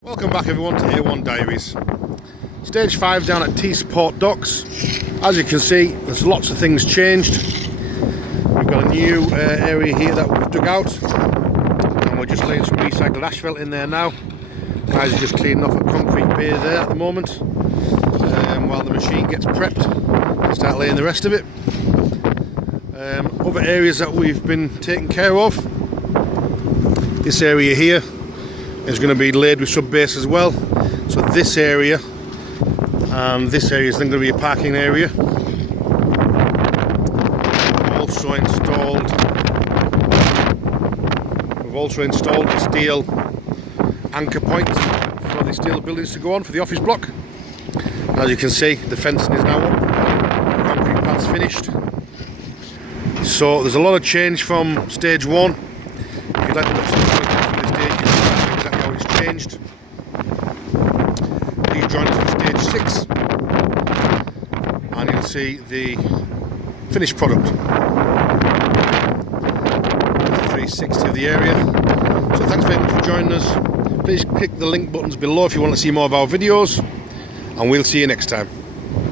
Welcome back everyone to A1 Diaries. Stage 5 down at Teesport docks. As you can see, there's lots of things changed. We've got a new area here that we've dug out, and we're just laying some recycled asphalt in there now. Guys are just cleaning off a concrete bay there at the moment, while the machine gets prepped to start laying the rest of it. Other areas that we've been taking care of, this area here is going to be laid with sub base as well. So this area and this area is then going to be a parking area. We've also installed a steel anchor point for the steel buildings to go on for the office block. As you can see, the fencing is now up, the concrete pad's finished. So there's a lot of change from stage 1. If you'd like to look at the stage, exactly how it's changed. Please join us for stage 6 and you'll see the finished product. There's a 360 of the area. So thanks very much for joining us. Please click the link buttons below if you want to see more of our videos, and we'll see you next time.